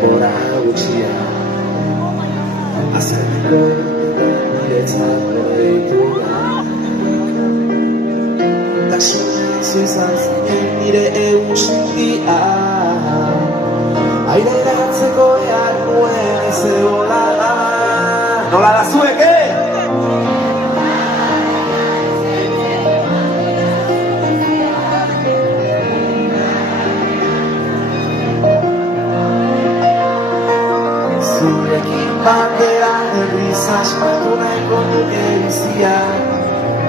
denbora gutxia azkeneko niretzako deitu da tasunez izan zinen nire eusia aire eratzeko behar nuen ezeola da nola da zuek, Zurekin batera erriz asmatu nahiko nuke bizia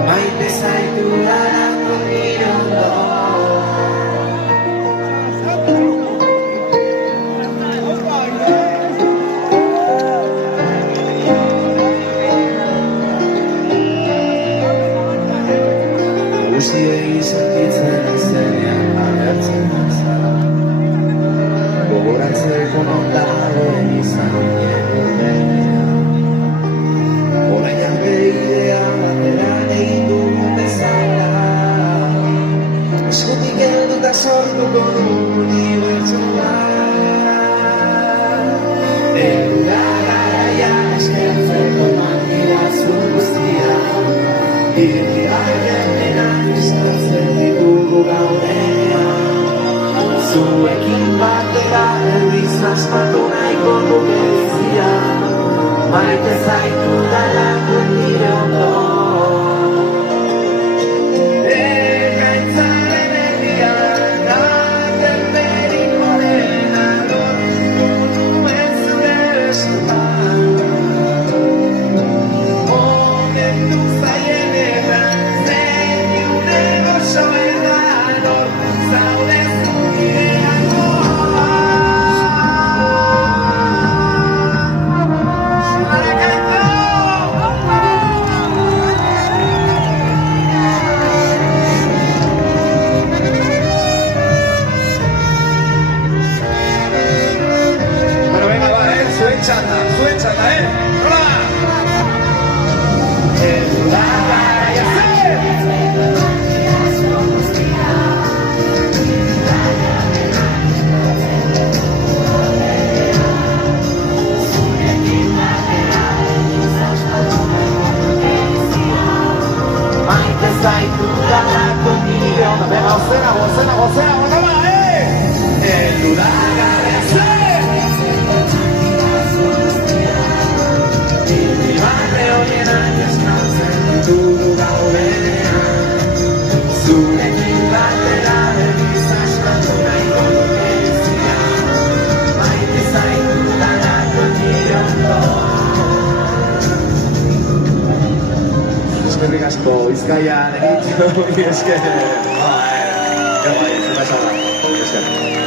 maite zaitu darako nire ondo Nagusiei sentitzen izenean agertzen zara gogoratzeko nondagoen izan ginen orain arte idea batera egin dugun bezala eskutik helduta sortuko du unibertsoa Eura garaia eskertzeko mangidazu guztia Irribarrenean eskatzen ditugu gaudean Zuekin batera erriz asmatu nahiko nuke bizia maite zaitu dalako nire ondo Ekaitzaren herrian aterperik morena lortu nuen zure esuan Momentu zaienetan zein jure gozoetan lortu zaudez Zuen txanda, Hola! Maite zaitu dalako nire onda Venga, gozena, gozena, Zurekin batera erriz asmatu nahiko nuke bizia maite zaitu dalako nire ondo Eskerrik asko Bizkaian egitxo, esker. Qué guay, se pasa.